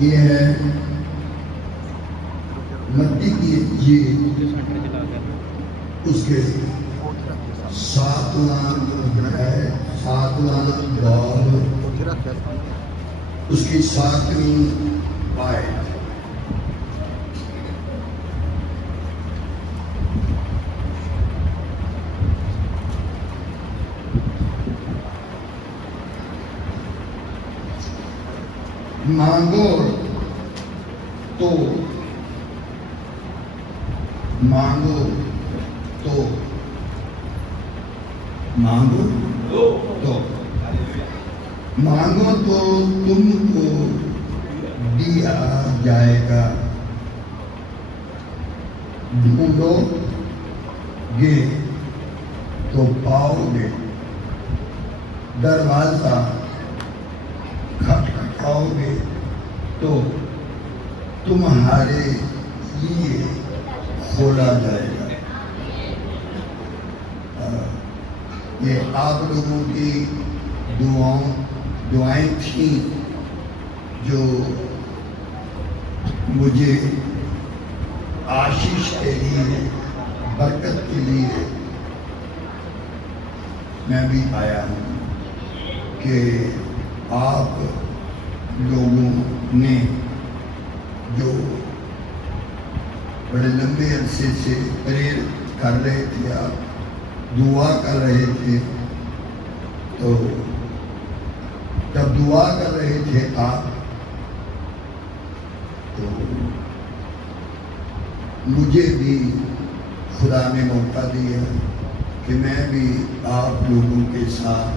یہ ہے مٹی کی یہ اس کے ساتواں دور، اس کی 7ویں آیت۔ مانگو تو مانگو تو مانگو تو مانگو تو تم کو دیا جائے گا، ڈھونڈو گے تو پاؤ گے، دروازہ کھٹکھٹاؤ گے تو تمہارے لیے کھولا جائے گا۔ یہ آپ لوگوں کی دعائیں تھیں جو مجھے آشیش کے لیے، برکت کے لیے میں بھی آیا ہوں کہ آپ لوگوں نے جو بڑے لمبے عرصے سے پریئر کر رہے تھے، آپ دعا کر رہے تھے، تو جب دعا کر رہے تھے آپ، تو مجھے بھی خدا نے موقع دیا کہ میں بھی آپ لوگوں کے ساتھ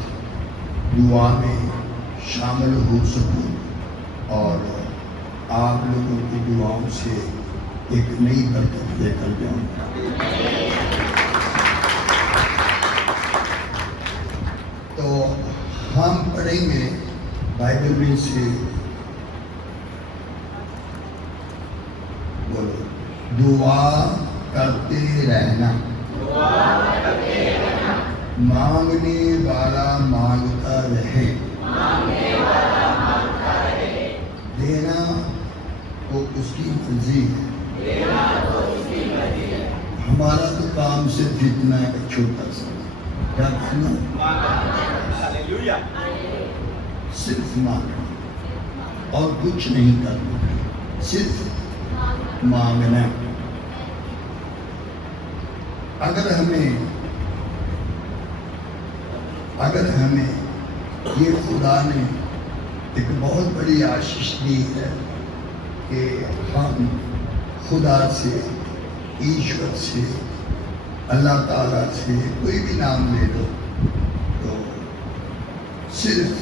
دعا میں شامل ہو سکوں اور آپ لوگوں کی دعاؤں سے ایک نئی برکت لے کر جاؤں۔ تو ہم پڑھیں گے بائبل میں سے، بولو، دعا کرتے رہنا، مانگنے والا مانگتا رہے، دینا تو اس کی مرضی ہے، ہمارا تو کام صرف اتنا ہے کہ چھوٹا سا کیا کہنا، صرف مانگنا اور کچھ نہیں کرنا، صرف مانگنا۔ اگر ہمیں یہ خدا نے ایک بہت بڑی آشیش دی ہے کہ ہم خدا سے، ایشور سے، اللہ تعالیٰ سے، کوئی بھی نام لے لو، تو صرف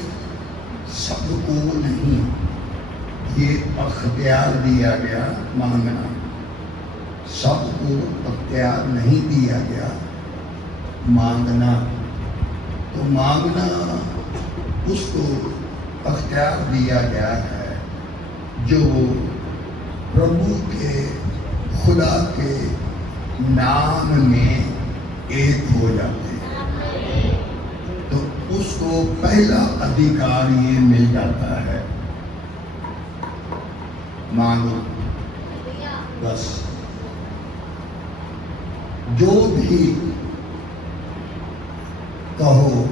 سب کو نہیں یہ اختیار دیا گیا مانگنا، سب کو اختیار نہیں دیا گیا مانگنا، تو مانگنا اس کو اختیار دیا گیا ہے جو پربھو کے، خدا کے نام میں ایک ہو جاتے ہیں، تو اس کو پہلا ادھیکار یہ مل جاتا ہے، مانگو بس، جو بھی کہو،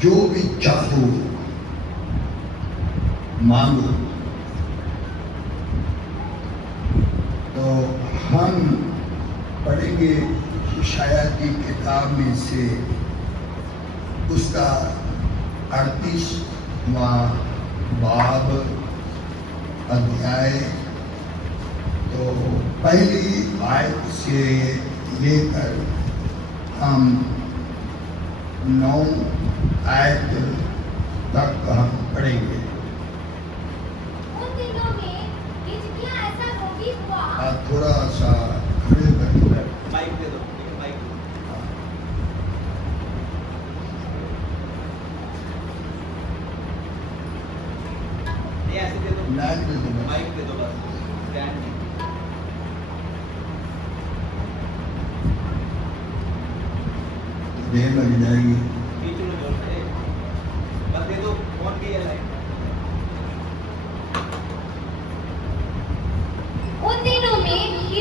جو بھی چاہو مانگو۔ تو ہم پڑھیں گے یشعیاء کی کتاب میں سے اس کا 38واں باب ادھیائے، تو پہلی آیت سے لے کر ہم 9 آیت تک ہم پڑھیں گے۔ ان دنوں میں ہزقیاہ ایسا روگی ہوا، آپ تھوڑا سا کھڑے کر مائک دے دو، مائک ایسے دے دو، لائٹ دے دو، مائک دے دو بس، اسٹینڈ نہیں۔ دیر لگ جائے گی۔ کھینچ لو جوڑ سے، بس دے دو، فون کی ہے لائٹ۔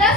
10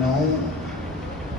9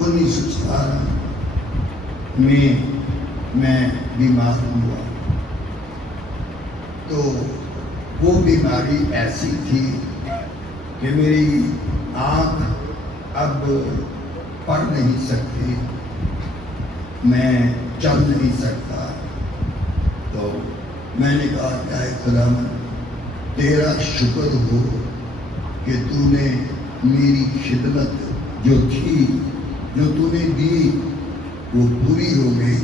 1917 میں بیمار ہوا تو وہ بیماری ایسی تھی کہ میری آنکھ اب پڑھ نہیں سکتی، میں چل نہیں سکتا۔ تو میں نے کہا کہ اے خداوند تیرا شکر ہو کہ تو نے میری خدمت جو تھی، جو تو نے دی، وہ پوری ہو گئی،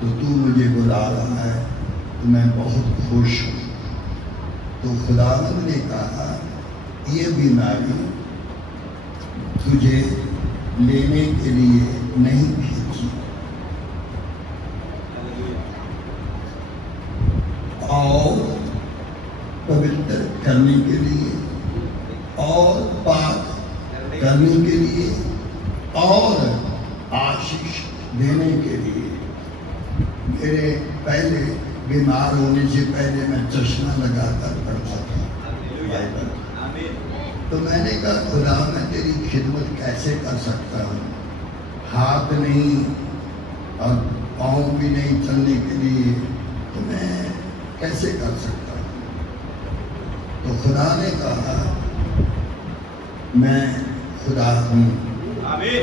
تو تو مجھے بلا رہا ہے، تو میں بہت خوش ہوں۔ تو خداوند نے کہا یہ بیماری تجھے لینے کے لیے نہیں بھیجی، اور پوتر کرنے کے لیے، اور پاک کرنے کے لیے، اور آشیش دینے کے لیے۔ میرے پہلے بیمار ہونے سے پہلے میں چشمہ لگا کر پڑھتا تھا بائبل، تو میں نے کہا خدا میں تیری خدمت کیسے کر سکتا ہوں، ہاتھ نہیں اور پاؤں بھی نہیں چلنے کے لیے، تو میں کیسے کر سکتا ہوں؟ تو خدا نے کہا میں خدا ہوں۔ بولیے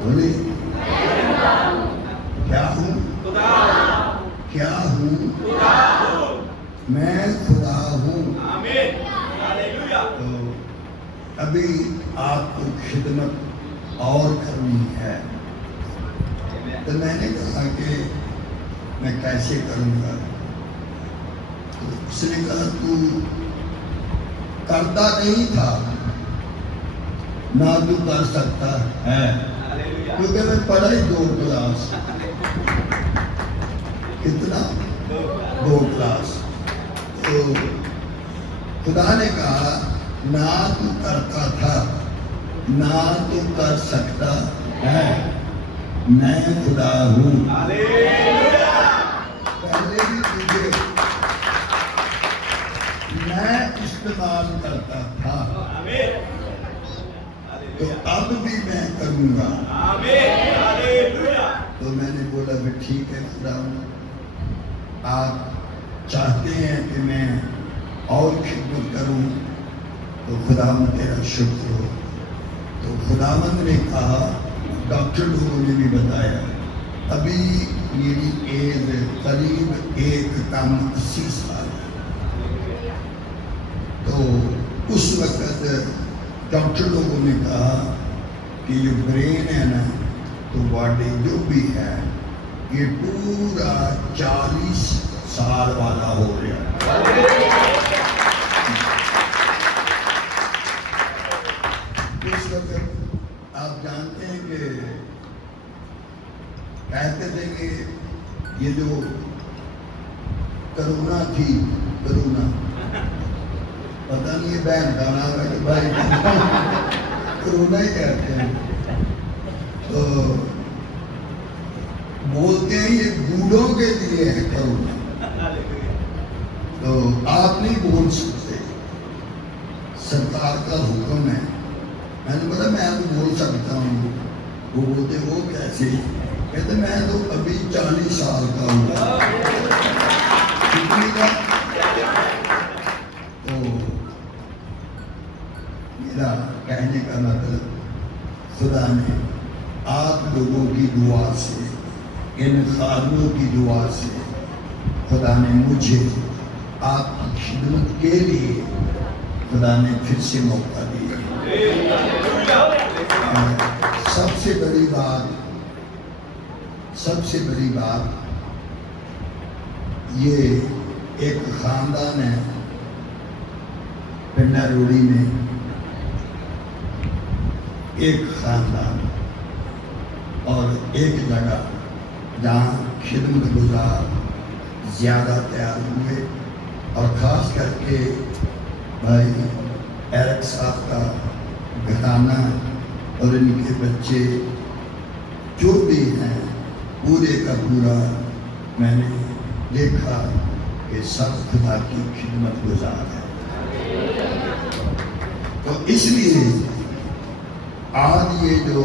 بولیے کیا ہوں؟ کیا ہوں؟ میں خدا ہوں۔ تو ابھی آپ کو خدمت اور کرنی ہے۔ تو میں نے کہا کہ میں کیسے کروں گا؟ تو اس نے کہا تو کرتا نہیں تھا، نہ تو کر سکتا ہے، کیونکہ میں پڑھا ہی 2 کلاس۔ کتنا؟ 2 کلاس۔ تو خدا نے کہا نہ تو کرتا تھا، نہ تو کر سکتا ہے، میں خدا ہوں۔ پہلے بھی تجھے میں استعمال کرتا تھا، تو اب بھی میں کروں گا۔ تو میں نے بولا کہ ٹھیک ہے خدا، آپ چاہتے ہیں کہ میں اور خدمت کروں، تو خداوند تیرا شکر ہو۔ تو خداوند نے کہا، ڈاکٹر لوگوں نے بھی بتایا، ابھی میری ایج قریب 80 سال ہے۔ تو اس وقت ڈاکٹر لوگوں نے کہا کہ یہ برین ہے نا، تو باڈی جو بھی ہے یہ پورا 40 سال والا ہو گیا۔ اس وقت آپ جانتے ہیں کہ کہتے تھے کہ یہ جو کرونا تھی، کرونا پتہ نہیں بہن کا نام ہے کہ بھائی کرونا ہی کہتے ہیں، تو بولتے ہیں یہ بوڑھوں کے لیے ہے کرونا، تو آپ نہیں بول سکتے، سرکار کا حکم ہے۔ میں نے بولا میں تو بول سکتا ہوں۔ وہ بولتے وہ کیسے؟ کہتے میں تو ابھی 40 سال کا ہوں۔ کتنی کا؟ تو میرا کہنے کا مطلب خدا نے آپ لوگوں کی دعا سے، ان خادموں کی دعا سے خدا نے مجھے آپ کی خدمت کے لیے خدا نے پھر سے موقع دیا۔ سب سے بڑی بات یہ ایک خاندان ہے پنڈا روڑی میں، ایک خاندان اور ایک جگہ جہاں خدمت گزار زیادہ تیار ہوئے، اور خاص کر کے بھائی ایرک صاحب کا گھرانہ اور ان کے بچے جو بھی ہیں، پورے کا پورا میں نے دیکھا کہ سب خدا کی خدمت گزار ہے۔ تو اس لیے آج یہ جو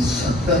70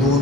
2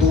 2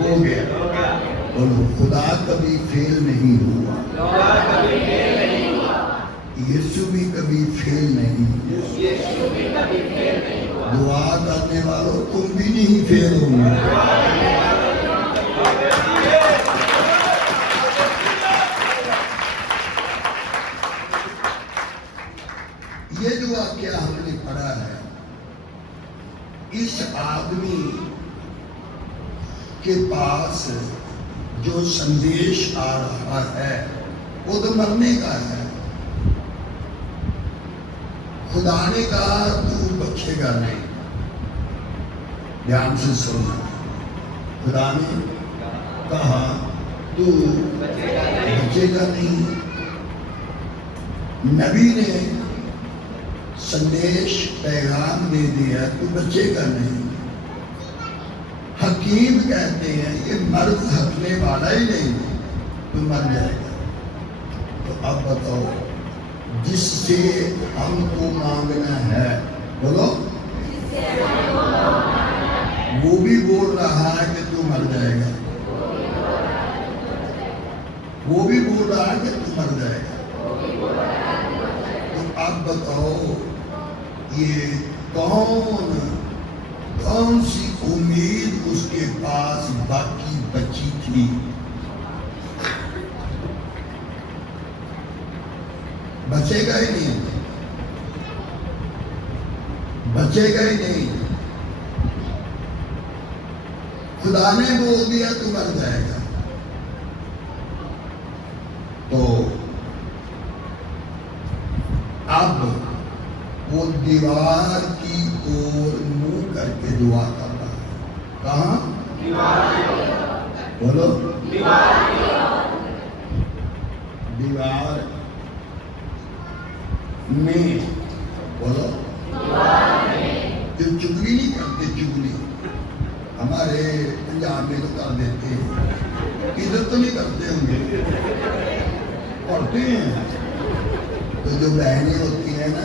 ہو گیا. بولو خدا کبھی فیل نہیں ہوا. یسوع بھی کبھی فیل نہیں ہوا. دعا کرنے والوں تم بھی نہیں فیل ہوں گے. یہ جو واقعہ ہم نے پڑھا ہے اس آدمی کے پاس جو سندیش آ رہا ہے وہ تو مرنے کا ہے. خدا نے کہا تو بچے گا نہیں. دھیان سے سننا. خدا نے کہا تو بچے گا نہیں. نبی نے سندیش پیغام دے دیا تو بچے گا نہیں. حکیم کہتے ہیں یہ مرد ہنسنے والا ہی نہیں تو مر جائے گا. تو اب بتاؤ جس سے ہم کو مانگنا ہے بولو وہ بھی بول رہا ہے کہ تو مر جائے گا. وہ بھی بول رہا ہے کہ تو مر جائے گا. تو اب بتاؤ یہ کون سی امید اس کے پاس باقی بچی تھی؟ بچے گا ہی نہیں. بچے گا ہی نہیں. خدا نے بول دیا تو مر جائے گا. تو اب وہ دیوار کی اور منہ کر کے دعا کر رہا ہے. کہاں؟ بولو دیوار میں. بولو جو چگلی نہیں کرتے. چگلی ہمارے پنجاب میں تو کر دیتے ہیں. ادھر تو نہیں کرتے ہوں گے. پڑھتے ہیں. تو جو بہنیں ہوتی ہیں نا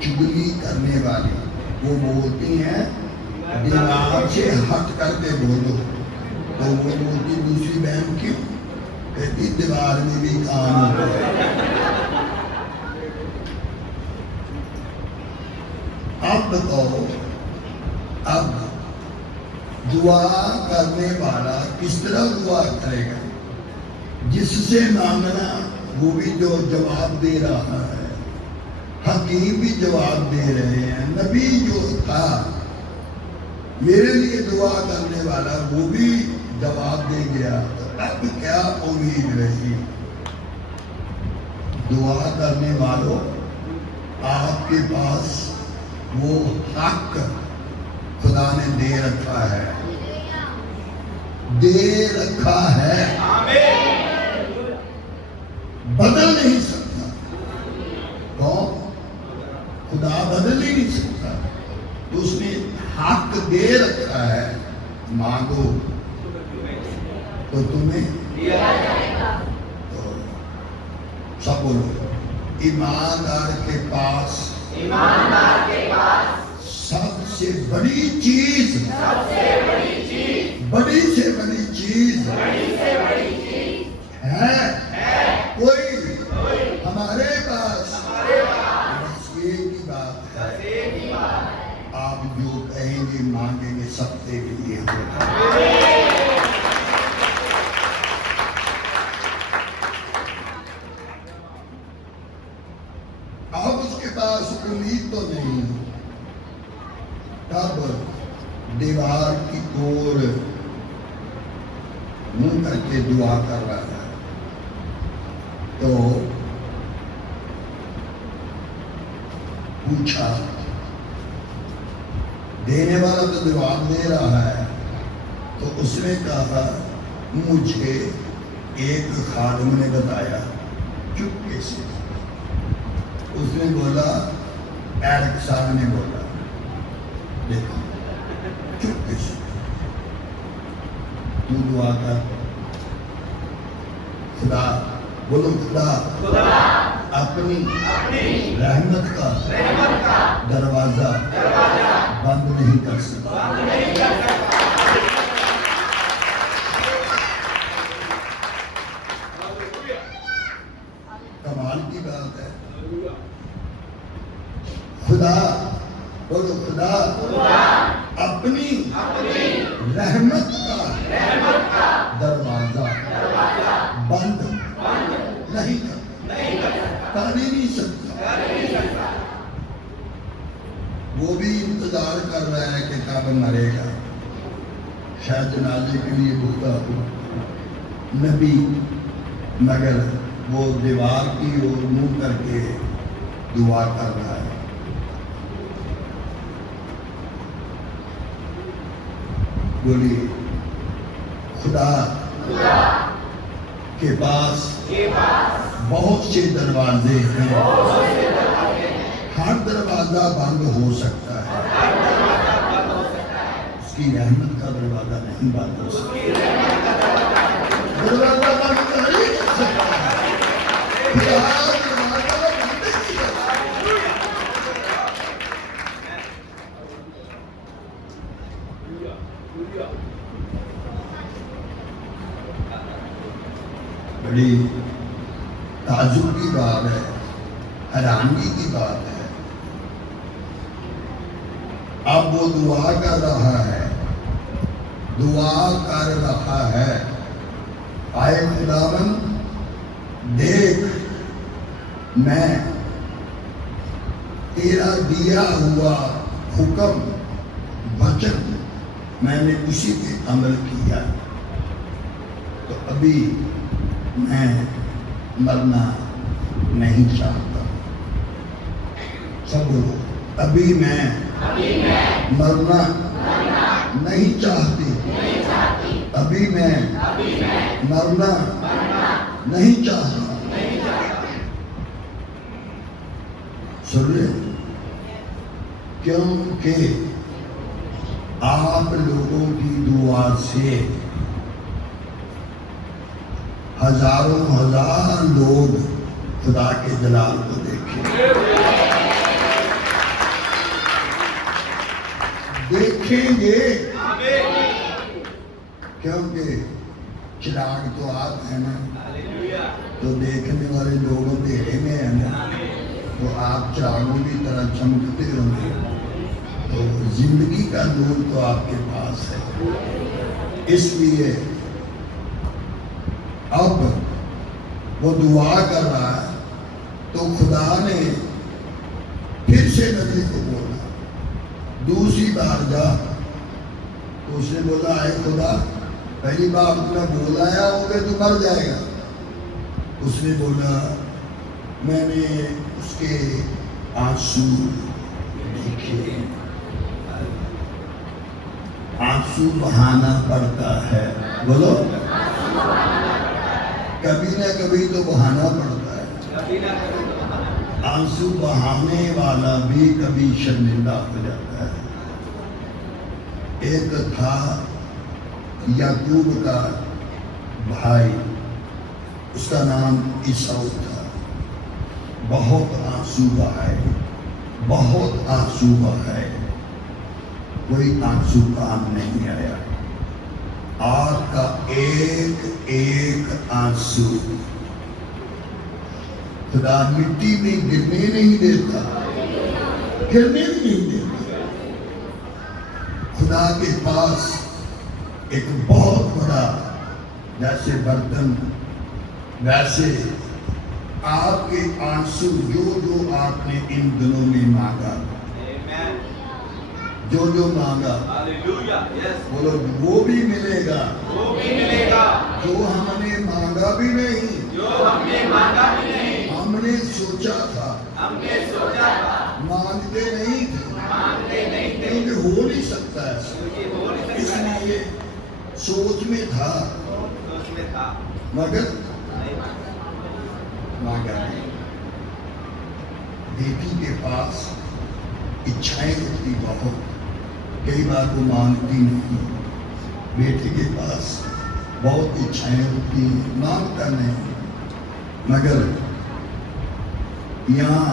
چگلی کرنے والی وہ بولتی ہیں دیوار سے ہٹ کر کے بولو. تو وہ بولتی دوسری بہن کیوں؟ کہتی دیوار میں بھی کام ہوتا ہے. اب بتاؤ اب دعا کرنے والا کس طرح دعا کرے گا؟ جس سے مانگنا وہ بھی جو جواب دے رہا ہے. حکیم بھی جواب دے رہے ہیں. نبی جو تھا میرے لیے دعا کرنے والا وہ بھی جواب دے گیا. اب کیا امید رہی؟ دعا کرنے والوں آپ کے پاس وہ حق خدا نے دے رکھا ہے. دے رکھا ہے. بدل نہیں سکتا. کون؟ خدا بدل ہی نہیں سکتا. تو اس نے حق دے رکھا ہے. مانگو تو تمہیں دیا جائے گا. تو سب بولو ایماندار کے پاس سب سے بڑی چیز بڑی سے بڑی چیز ہے. کوئی ہمارے پاس بس ایک ہی بات ہے. آپ جو کہیں گے مانگیں گے سب کے لیے ہوگا. اب اس کے پاس امید تو نہیں. تب دیوار کی اور منہ کر کے دعا کر رہا ہے. تو پوچھا. دینے والا تو جواب دے رہا ہے. تو اس نے کہا مجھے ایک خادم نے بتایا. چپکے سے اس نے بولا ایرک صاحب نے بولا دیکھو چپکے سے تو دعا کر. خدا بولو خدا اپنی رحمت کا دروازہ بند نہیں کر سکتا. کب مرے گا، شاید جنازے کے لیے بھوکا ہو نبی، مگر وہ دیوار کی اور منہ کر کے دعا کر رہا ہے. بولیے خدا کے پاس بہت سے دروازے ہیں، ہر دروازہ بند ہو سکتا ہے، اس کی رحمت کا دروازہ نہیں بند ہو سکتا. دروازہ بند نہیں ہو سکتا، خدا دروازہ بند نہیں کر سکتا. بڑی تعجب کی بات ہے، حیرانگی کی بات ہے. اب وہ دعا کر رہا ہے، آئے خداوند دیکھ، میں تیرا دیا ہوا حکم وچن میں نے اسی پہ عمل کیا، تو ابھی میں مرنا نہیں چاہتا. سب لوگ ابھی میں مرنا نہیں چاہتی، ابھی میں مرنا نہیں چاہتا. سن لیں، کیونکہ آپ لوگوں کی دعا سے ہزاروں ہزار لوگ خدا کے جلال کو دیکھیں گے، کیونکہ چراغ تو آپ ہیں نا، تو دیکھنے والے لوگ اندھیرے میں ہیں نا، تو آپ چراغوں کی طرح چمکتے ہوں گے. تو زندگی کا نور تو آپ کے پاس ہے. اس لیے اب وہ دعا کر رہا ہے، تو خدا نے پھر سے نبی کو بولا، دوسری بار جا. تو اس نے بولا، اے خدا، پہلی بار تمہیں بولایا ہوگا تو مر جائے گا. اس نے بولا، میں نے اس کے آنسو دیکھے. آنسو بہانا پڑتا ہے، بولو، کبھی نہ کبھی تو بہانا پڑتا ہے. آنسو بہانے والا بھی کبھی شرمندہ ہو جاتا ہے. ایک تھا یعقوب کا بھائی، اس کا نام عیسیٰ تھا. بہت آنسو بہائے، بہت آنسو بہائے، کوئی آنسو کام نہیں آیا. آگ کا ایک ایک آنسو خدا مٹی میں گرنے نہیں دیتا، گرنے نہیں دیتا. خدا کے پاس ایک بہت بڑا جیسے برتن، ویسے آپ کے آنسو جو آپ نے ان دنوں میں مانگا، جو مانگا، بولو وہ بھی ملے گا. جو ہم نے مانگا بھی نہیں، ہم نے سوچا تھا، مانگتے نہیں تھے، کیونکہ ہو نہیں سکتا ہے. اس لیے سوچ میں تھا، مگر مانگا نہیں. بیٹی کے پاس اچھائیں ہوتی بہت، کئی بار وہ مانگتی نہیں. بیٹے کے پاس بہت اچھائیں ہوتی، مانگتا نہیں. مگر یہاں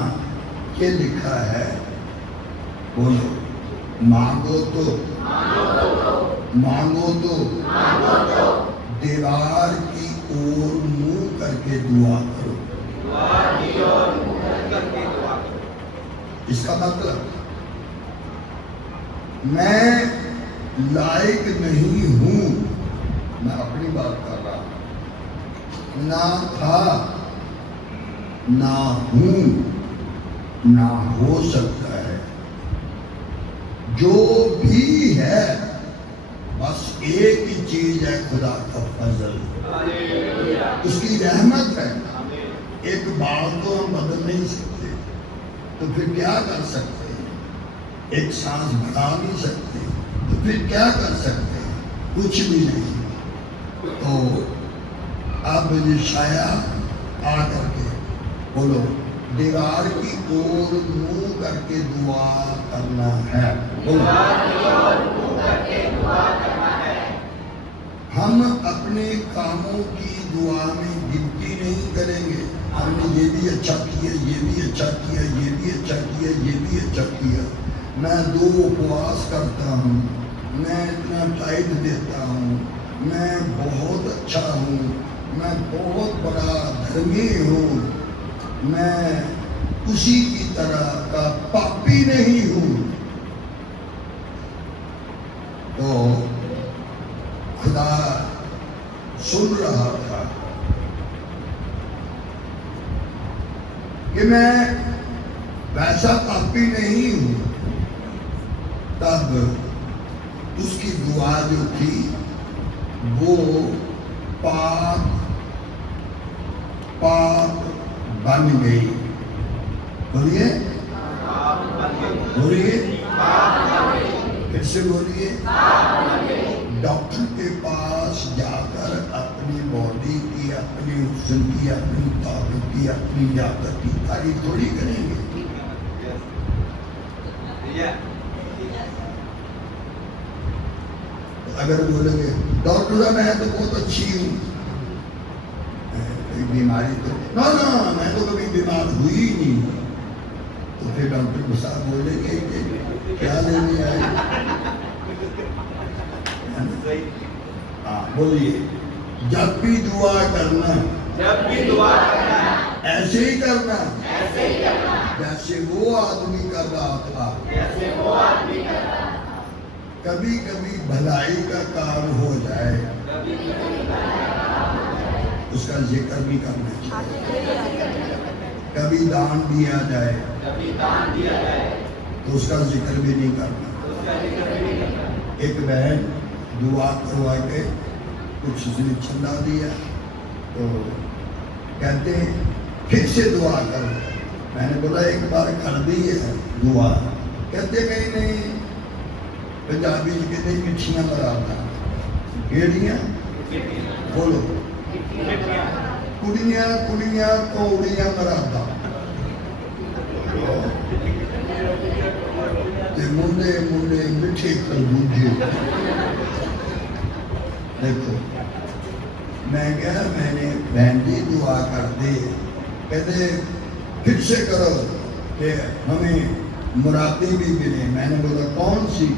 یہ لکھا ہے، بولو، مانگو تو دیوار کی اور منہ کر کے دعا کرو. اس کا مطلب میں لائق نہیں ہوں، میں اپنی بات کر رہا ہوں، نہ تھا، نہ ہوں، نہ ہو سکتا ہے. جو بھی ہے بس ایک ہی چیز ہے، خدا کا فضل، اس کی رحمت ہے۔ ایک بال کو ہم بدل نہیں سکتے تو پھر کیا کر سکتے ہیں؟ ایک سانس بڑھا نہیں سکتے تو پھر کیا کر سکتے ہیں؟ کچھ بھی نہیں۔ تو اب یشعیا آ کر کے بولو، دیوار کی اور منہ کر کے دعا کرنا ہے۔ ہم اپنے کاموں کی دعا میں گنتی نہیں کریں گے، ہم نے یہ بھی اچھا کیا، یہ بھی اچھا کیا، یہ بھی اچھا کیا، یہ بھی اچھا کیا، میں 2 اپواس کرتا ہوں، میں اتنا ٹائٹ دیتا ہوں، میں بہت اچھا ہوں، میں بہت بڑا دھرمی ہوں، میں اسی کی طرح کا پاپی نہیں ہوں۔ تو خدا سن رہا تھا کہ میں ویسا پاپی نہیں ہوں، تب اس کی دعا جو تھی وہ پاک بن گئی۔ بولیے بولیے پھر سے بولیے۔ ڈاکٹر کے پاس جا کر اپنی باڈی کی، اپنی حسن کی، اپنی طاقت کی، اپنی لیاقت کی تعریف تھوڑی کریں گے۔ اگر بولیں گے ڈاکٹر میں تو بہت اچھی ہوں، بیماری تو نہ میں تو کبھی بیمار ہوئی ہی نہیں، تو پھر ڈاکٹر صاحب بولے گے کہ کیا لینے آئے؟ ہاں بولیے، جب بھی دعا کرنا ایسے ہی کرنا جیسے وہ آدمی کر رہا تھا۔ کبھی کبھی بھلائی کا کام ہو جائے اس کا ذکر بھی کرنا چاہیے، کبھی دان دیا جائے تو اس کا ذکر بھی نہیں کرنا۔ ایک بہن دعا کروا کے کچھ اس نے چندہ دیا تو کہتے ہیں پھر سے دعا کرو، میں نے بولا ایک بار کر دی ہے دعا، کہتے نہیں پنجابی جی کہتے مٹھیاں مراتا، کیڑیاں بولو، کڑیاں کوڑیاں مراتا، منڈے میٹھے خربوزے۔ دیکھو میں کہا میں نے بہن جی دعا کر دی، کہتے پھر سے کرو کہ ہمیں مرادیں بھی ملے۔ میں نے بولا کون سی؟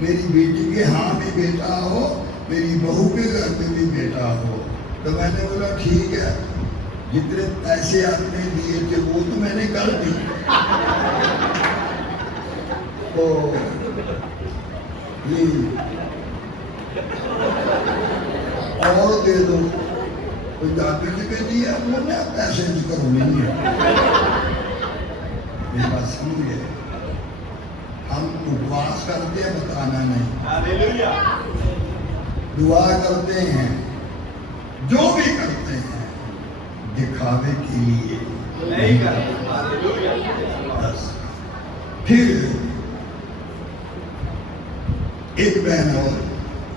میری بیٹی کے ہاں بھی بیٹا ہو، میری بہو کے گھر پہ بھی بیٹا ہو۔ تو میں نے بولا ٹھیک ہے، جتنے پیسے آپ نے دیے تھے وہ تو میں نے کر دی، تو اور دے دو۔ پنجابی جی پہ دیا وہ میں پیسے ذکر نہیں ہے۔ میری بات سمجھ گئے؟ ہم اپواس کرتے ہیں بتانا نہیں، دعا کرتے ہیں، جو بھی کرتے ہیں دکھاوے کے لیے نہیں کرتے۔ بس پھر ایک بہن اور،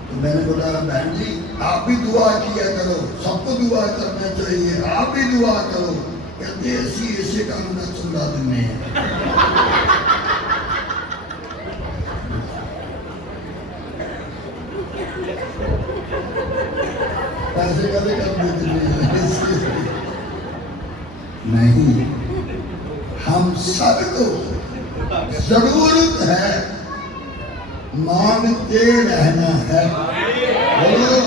تو میں نے بولا بہن جی آپ بھی دعا کیا کرو، سب کو دعا کرنا چاہیے، آپ بھی دعا کرو۔ کہتے ایسے کام کا چندہ دینے ہیں۔ پیسے کبھی کر دیتے نہیں، ہم سب کو ضرورت ہے مانگتے رہنا ہے۔ بولو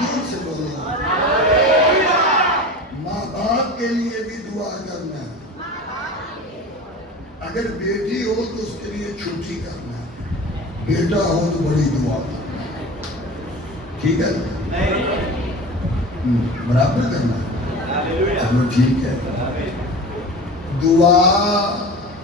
دل سے بولو، ماں باپ کے لیے بھی دعا کرنا ہے، اگر بیٹی ہو تو اس کے لیے چھوٹی کرنا ہے، بیٹا ہو تو بڑی دعا کرنا، ٹھیک ہے؟ برابر کرنا ہے، چلو ٹھیک ہے۔ دعا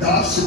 10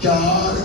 4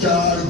4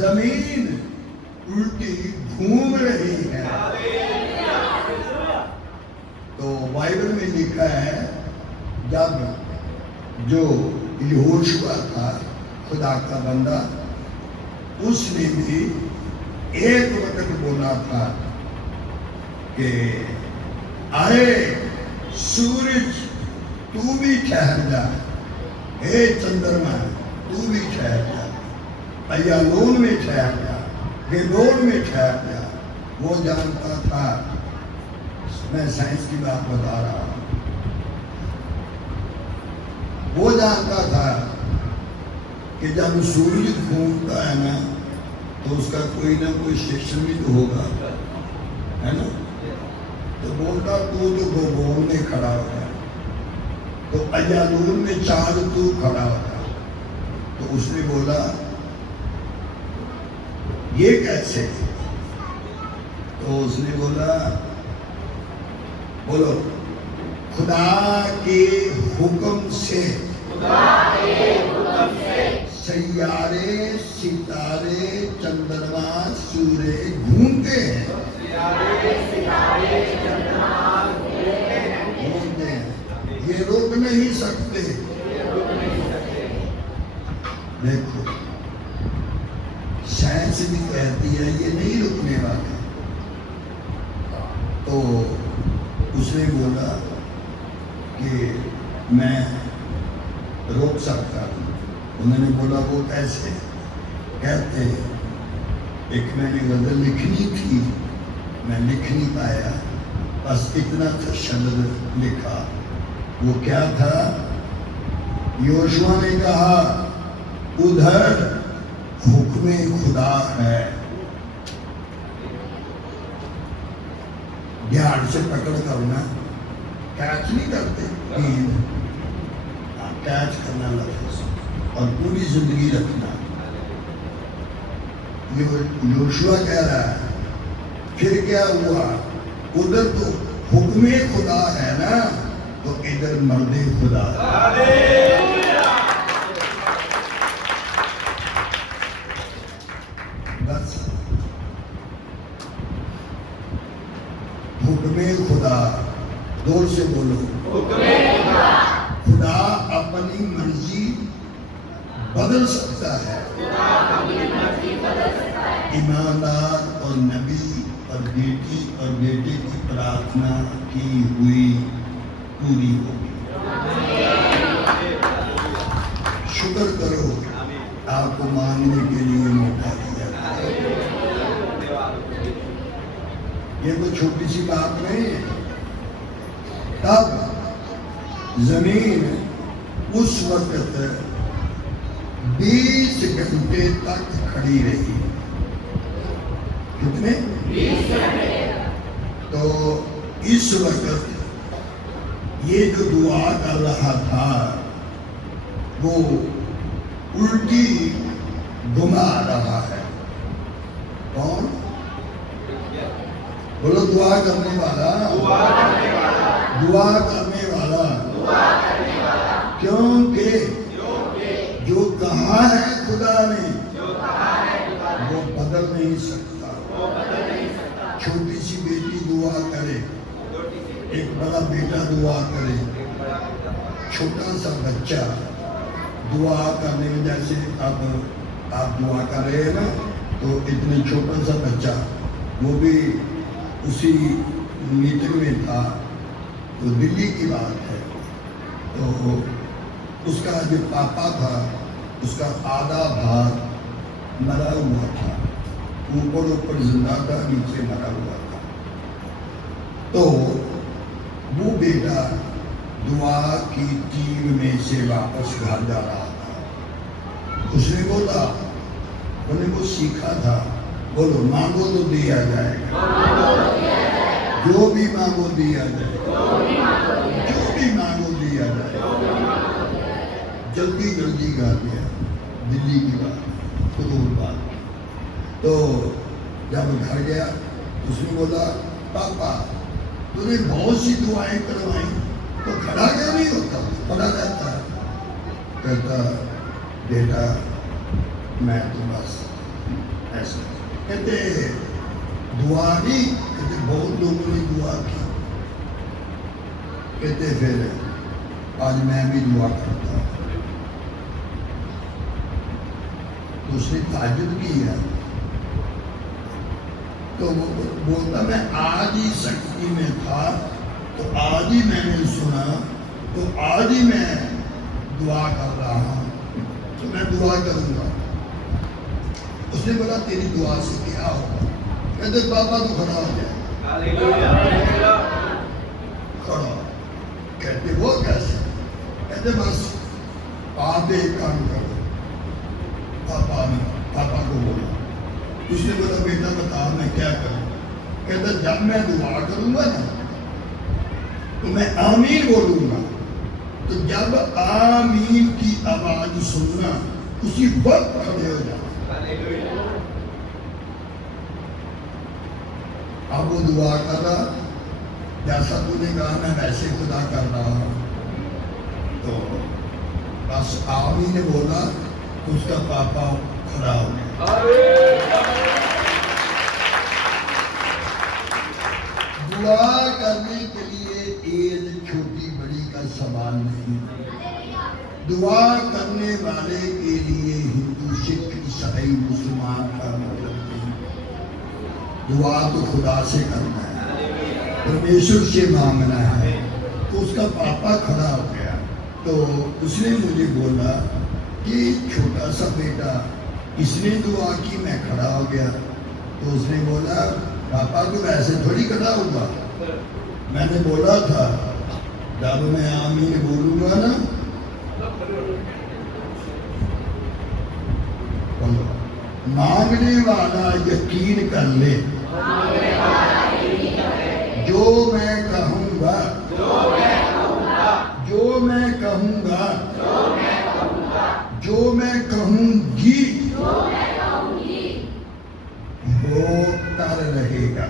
زمین الٹی گھوم رہی ہے. تو بائبل میں لکھا ہے جب جو یہوشوا تھا خدا کا بندہ اس نے بھی ایک وقت بولا تھا کہ ارے سورج تو بھی ٹھہر جا, اے چندرما تو بھی ٹھہر جا, ایالون میں ٹھہر جا, گیدون میں ٹھہر جا. وہ جانتا تھا, میں سائنس کی بات بتا رہا ہوں, وہ جانتا تھا کہ جب سورج گھومتا ہے نا تو اس کا کوئی نہ کوئی اسٹیشن بھی تو ہوگا, ہے نا. تو بولتا تو گوگون میں کھڑا ہوگا, تو ایالون میں چاند تو کھڑا ہوگا. تو اس نے بولا یہ کیسے؟ تو اس نے بولا بولو خدا کے حکم سے سیارے ستارے چندرما سورج گھومتے ہیں, گھومتے ہیں, یہ روک نہیں سکتے. دیکھو سائنس بھی کہتی ہے یہ نہیں رکنے والے. تو اس نے بولا کہ میں روک سکتا ہوں. انہوں نے بولا وہ کیسے؟ کہتے ایک میں نے غزل لکھنی تھی, میں لکھ نہیں پایا, بس اتنا تھا شبد لکھا. وہ کیا تھا؟ یوشوا نے کہا ادھر حکم خدا ہے. دھیان سے پکڑ کرنا, کیچ نہیں کرتے, کیچ کرنا لفظ اور پوری زندگی رکھنا. یوشوا کہہ رہا ہے پھر کیا ہوا, ادھر تو حکم خدا ہے نا تو ادھر مرد خدا ہے. بس حکم خدا, دور سے بولو, خدا اپنی مرضی بدل سکتا ہے. ایماندار اور نبی اور بیٹی اور بیٹے کی پرارتھنا کی ہوئی پوری ہوگی. شکر کرو آپ کو مانگنے کے لیے موقع دیا. یہ کوئی چھوٹی سی بات نہیں ہے. تب زمین اس وقت 20 گھنٹے تک کھڑی رہی. کتنے؟ 20 گھنٹے. تو اس وقت یہ جو دعا کر رہا تھا وہ الٹی گھما رہا ہے. کون؟ بولو دعا کرنے والا, دعا کرنے والا. کیونکہ جو کہا ہے خدا نے وہ بدل نہیں سکتا. چھوٹی سی بیٹی دعا کرے, ایک بڑا بیٹا دعا کرے, چھوٹا سا بچہ دعا کرنے میں, جیسے اب آپ دعا کر رہے ہیں نا تو اتنے چھوٹا سا بچہ وہ بھی اسی میٹنگ میں تھا. تو دلی کی بات ہے. تو اس کا جو پاپا تھا اس کا آدھا بھاگ مرا ہوا تھا, اوپر زندہ تھا, نیچے مرا ہوا تھا. تو وہ بیٹا دعا کی ٹیم میں سے واپس گھر جا رہا تھا. اس نے بولا, انہوں نے وہ سیکھا تھا, بولو مانگو تو دیا جائے گا, جو بھی مانگو دیا جائے گا, جو بھی مانگو دیا جائے گا. جلدی جلدی گا دیا. دلی کی بات, فضول بات. تو جب گھر گیا اس نے بولا پاپا تو نے بہت سی دعائیں کروائیں تو کھڑا کیا نہیں ہوتا, پڑا رہتا ہے. کہتا بیٹا میں تو بس ایسا کہتے دعا نہیں، کہتے بہت لوگوں نے دعا کی، کہتے پھر آج میں بھی دعا کرتا ہوں. تو اس نے تعجب کیا، تو وہ بولتا میں آج ہی سکتی میں تھا، تو آج ہی میں نے سنا، تو آج ہی میں دعا کر رہا ہوں، تو میں دعا کروں گا. اس نے بولا تیری دعا سے کیا ہوگا؟ کہتے بابا تو کھڑا ہو جائے. کھڑا ہو. کہتے وہ کیسے؟ کہتے بس آپ ایک کام کرو. پاپا کو بولا. اس نے بولا بیٹا بتا میں کیا کروں؟ کہتا جب میں دعا کروں گا نا تو میں آمین بولوں گا، تو جب آمین کی آواز سننا اسی وقت کھڑے ہو جانا. اب وہ دعا کر رہا، جیسا تو نے کہا میں ویسے خدا کر رہا ہوں. تو بس آمین نے بولا، اس کا پاپا کھڑا ہو گیا. دعا کرنے کے لیے ایج چھوٹی بڑی کا سوال نہیں. دعا کرنے والے کے لیے ہندو سکھ عیسائی مسلمان کا مطلب نہیں. دعا تو خدا سے کرنا ہے، پرمیشور سے مانگنا ہے. تو اس کا پاپا کھڑا ہو گیا. تو اس نے مجھے بولا کہ چھوٹا سا بیٹا اس نے دعا کی، میں کھڑا ہو گیا. تو اس نے بولا پاپا تو ایسے تھوڑی کھڑا ہوگا. میں نے بولا تھا جب میں آمین بولوں گا نا، مانگنے والا یقین کر لے جو میں کہوں گا، جو میں کہوں گا، جو میں کہوں گی وہ کر رہے گا.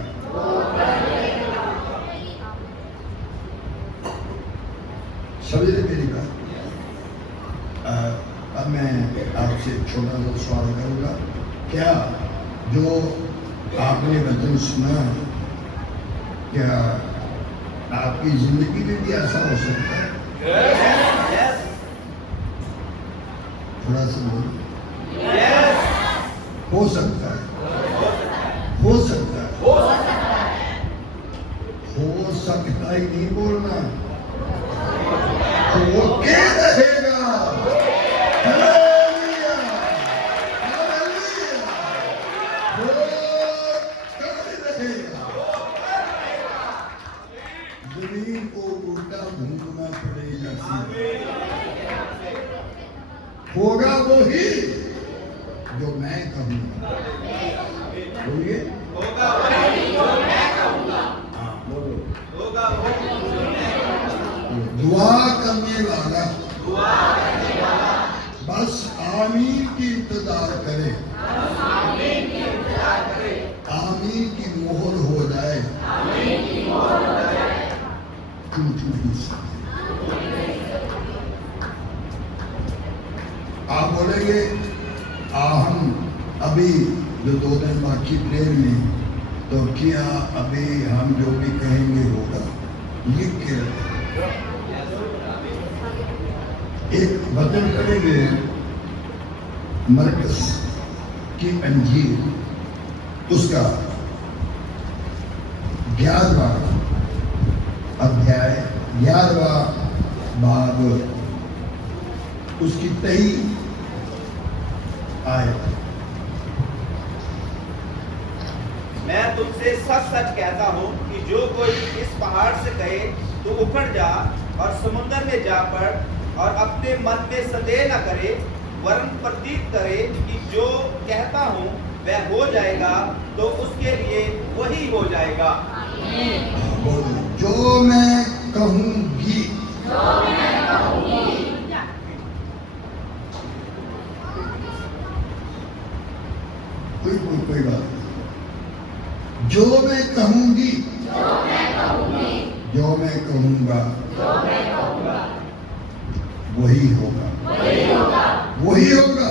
سمجھ رہے میری بات؟ اب میں آپ سے چھوٹا سا سوال کروں گا. کیا جو آپ نے وطن سنا، کیا آپ کی زندگی میں بھی ایسا ہو سکتا ہے؟ تھوڑا سا بولو. ہو سکتا ہے، ہو سکتا ہے، ہو سکتا ہی نہیں بولنا، ہو کے رہے گا. ہلیلویا، ہلیلویا. ہو کر رہے گا. زمین کو الٹا گھومنا پڑے گا، ہوگا وہی جو میں کہوں گا. بولیے ہاں بولو. دعا کرنے والا بس آمین کی انتظار کرے، آمین کی مہر ہو جائے، ٹوٹ نہیں سکے. آپ بولیں گے ہم ابھی جو 2 دن باقی پریئر میں، تو کیا ابھی ہم جو بھی کہیں گے ہوگا؟ لکھ کے ایک وطن کریں گے. مرکز کی انجیل اس کا 11واں ادھیائے 11واں باب اس کی 23 آیت. میں تم سے سچ سچ کہتا ہوں کہ جو کوئی اس پہاڑ سے کہے تو اکھڑ جا اور سمندر میں جا پڑ، اور اپنے من میں سندے نہ کرے، ورن پردیپ کرے کہ جو کہتا ہوں وہ ہو جائے گا، تو اس کے لیے وہی ہو جائے گا. جو میں کہوں گی، کوئی بات نہیں. جو میں کہوں گی، جو میں کہوں گا وہی ہوگا، وہی ہوگا.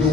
2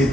1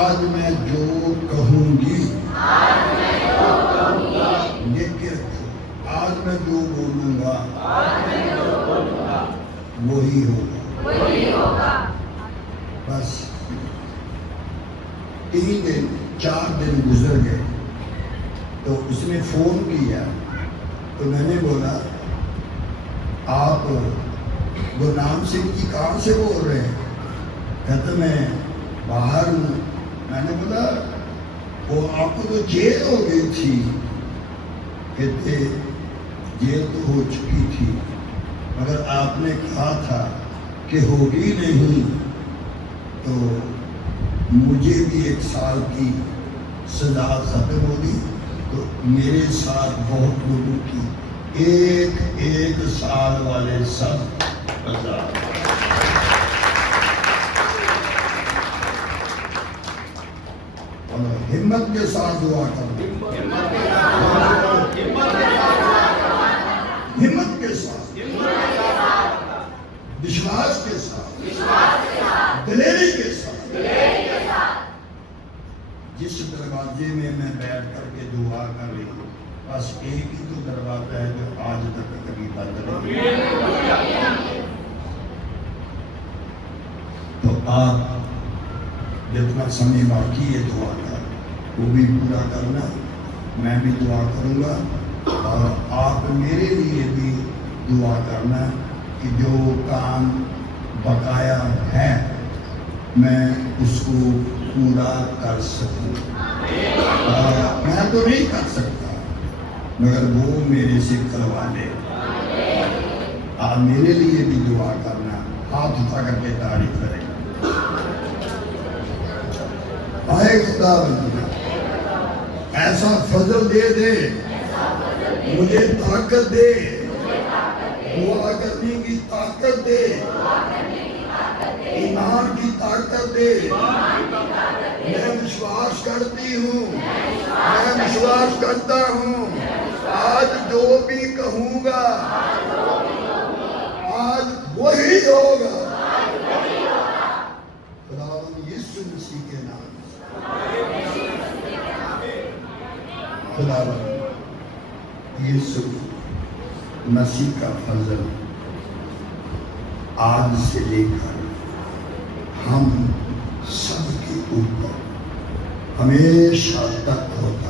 آج میں جو کہوں گی لکھ کے رکھو، آج میں جو بولوں گا وہی ہوگا۔ بس 3 دن 4 دن گزر گئے تو اس نے فون کیا تو میں نے بولا آپ گرنام سنگھ جی کہاں سے بول رہے ہیں؟ کہتا میں باہر ہوں۔ میں نے بولا وہ آپ کو تو جیل ہو گئی تھی؟ کہتے جیل تو ہو چکی تھی مگر آپ نے کہا تھا کہ ہوگی نہیں، تو مجھے بھی 1 سال کی سزا ختم ہوگی، تو میرے ساتھ بہت لوگوں کی 1 سال والے سب آزاد۔ ہمت کے ساتھ دعا کرو، ہمت کے ساتھ، وشواس کے ساتھ، دلیری کے ساتھ۔ جس دروازے میں بیٹھ کر کے دعا کر رہی ہوں، بس ایک ہی تو دروازہ ہے جو آج تک کبھی بند نہیں۔ تو آپ جتنا سمے باقی ہے دعا کا وہ بھی پورا کرنا، میں بھی دعا کروں گا، اور آپ میرے لیے بھی دعا کرنا کہ جو کام بقایا ہے میں اس کو پورا کر سکوں۔ میں تو نہیں کر سکتا مگر وہ میرے سے کروا لے۔ آپ میرے لیے بھی دعا کرنا، ہاتھ اٹھا کر کے تعریف کریں۔ آئے خدا بندہ ایسا فضل دے دے، مجھے طاقت دے، دعا کرنے کی طاقت دے، ایمان کی طاقت دے۔ میں وشواس کرتی ہوں، میں وشواس کرتا ہوں، آج جو بھی کہوں گا آج وہی ہوگا۔ خداوند یسوع مسیح کے نام خداوند یسوع مسیح کا فضل آج سے لے کر ہم سب کے اوپر ہمیشہ تک ہوتا